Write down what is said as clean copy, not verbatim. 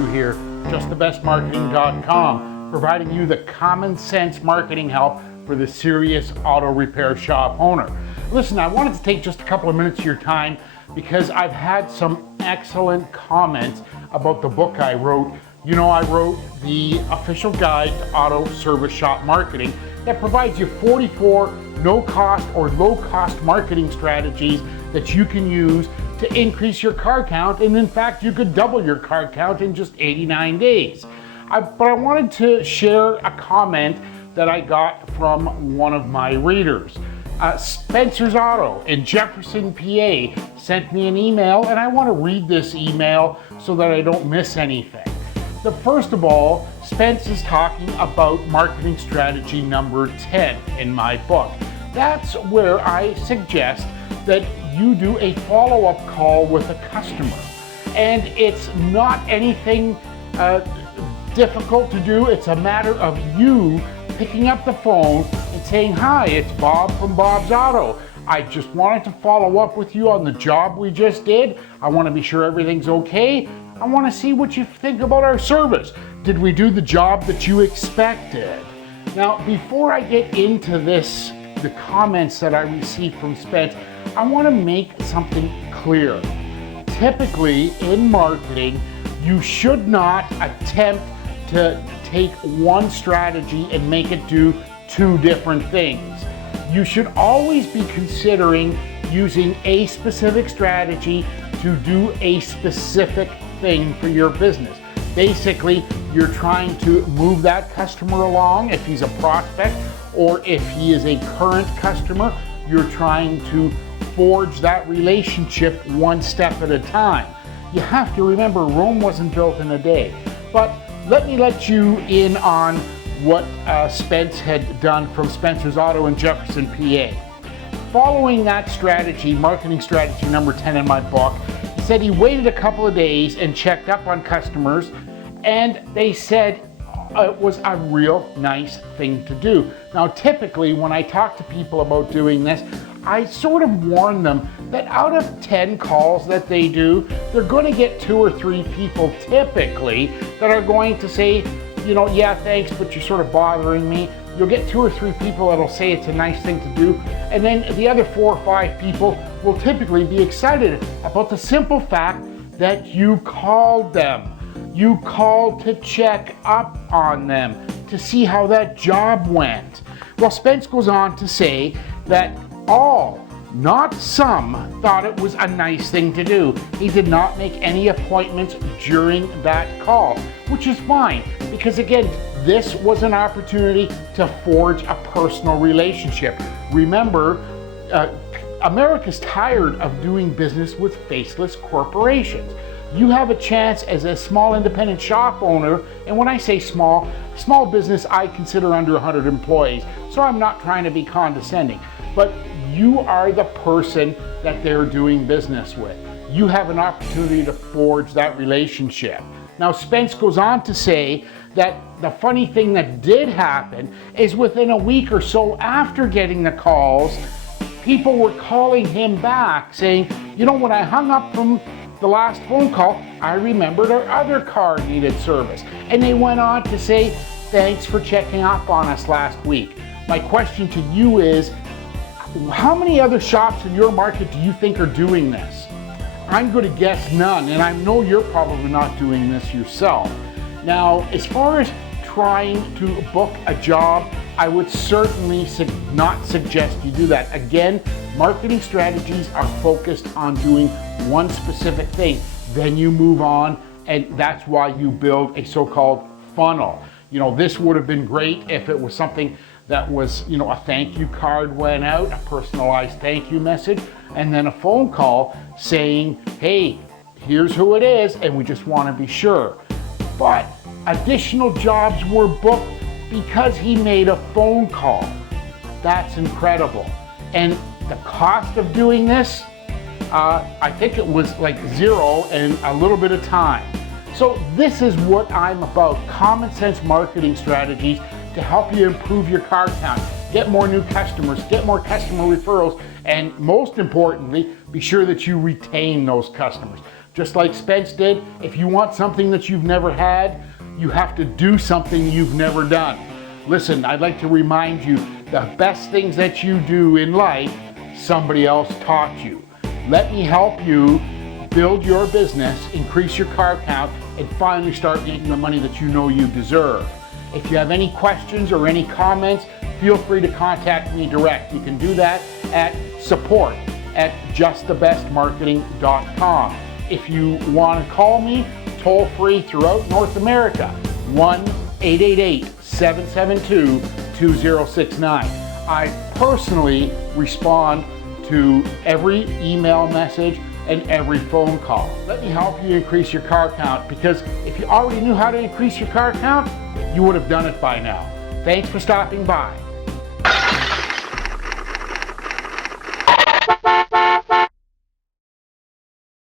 Matthew here, justthebestmarketing.com, providing you the common sense marketing help for the serious auto repair shop owner. Listen, I wanted to take just a couple of minutes of your time because I've had some excellent comments about the book I wrote. You know, I wrote the official guide to auto service shop marketing that provides you 44 no-cost or low-cost marketing strategies that you can use to increase your car count, and in fact you could double your car count in just 89 days. But I wanted to share a comment that I got from one of my readers. Spencer's Auto in Jefferson, PA sent me an email, and I want to read this email so that I don't miss anything. First of all, Spence is talking about marketing strategy number 10 in my book. That's where I suggest that you do a follow-up call with a customer. And it's not anything difficult to do. It's a matter of you picking up the phone and saying, "Hi, it's Bob from Bob's Auto. I just wanted to follow up with you on the job we just did. I want to be sure everything's okay. I want to see what you think about our service. Did we do the job that you expected?" Now, before I get into this, the comments that I received from Spence, I want to make something clear. Typically in marketing, you should not attempt to take one strategy and make it do two different things. You should always be considering using a specific strategy to do a specific thing for your business. Basically, you're trying to move that customer along if he's a prospect, or if he is a current customer, you're trying to forge that relationship one step at a time. You have to remember, Rome wasn't built in a day. But let me let you in on what Spence had done from Spencer's Auto in Jefferson, PA. Following that strategy, marketing strategy number 10 in my book, he said he waited a couple of days and checked up on customers, and they said it was a real nice thing to do. Now, typically when I talk to people about doing this, I sort of warn them that out of 10 calls that they do, they're going to get 2 or 3 people typically that are going to say, you know, "Yeah, thanks, but you're sort of bothering me." You'll get 2 or 3 people that'll say it's a nice thing to do, and then the other 4 or 5 people will typically be excited about the simple fact that you called them. You called to check up on them, to see how that job went. Well, Spence goes on to say that all, not some, thought it was a nice thing to do. He did not make any appointments during that call, which is fine, because again, this was an opportunity to forge a personal relationship. Remember, America's tired of doing business with faceless corporations. You have a chance as a small independent shop owner, and when I say small business, I consider under 100 employees, so I'm not trying to be condescending, but you are the person that they're doing business with. You have an opportunity to forge that relationship. Now, Spence goes on to say that the funny thing that did happen is within a week or so after getting the calls, people were calling him back saying, "You know, when I hung up from the last phone call, I remembered our other car needed service." And they went on to say, "Thanks for checking up on us last week." My question to you is, how many other shops in your market do you think are doing this? I'm going to guess none, and I know you're probably not doing this yourself. Now, as far as trying to book a job, I would certainly not suggest you do that. Again, marketing strategies are focused on doing one specific thing. Then you move on, and that's why you build a so-called funnel. You know, this would have been great if it was something that was, you know, a thank you card went out, a personalized thank you message, and then a phone call saying, "Hey, here's who it is, and we just want to be sure." But additional jobs were booked because he made a phone call. That's incredible. And the cost of doing this, I think it was like 0 and a little bit of time. So this is what I'm about, common sense marketing strategies to help you improve your car count, get more new customers, get more customer referrals, and most importantly, be sure that you retain those customers. Just like Spence did, if you want something that you've never had, you have to do something you've never done. Listen, I'd like to remind you, the best things that you do in life, somebody else taught you. Let me help you build your business, increase your car count, and finally start making the money that you know you deserve. If you have any questions or any comments, feel free to contact me direct. You can do that at support@justthebestmarketing.com. If you want to call me toll free throughout North America, 1-888-772-2069. I personally respond to every email message and every phone call. Let me help you increase your car count, because if you already knew how to increase your car count, you would have done it by now. Thanks for stopping by.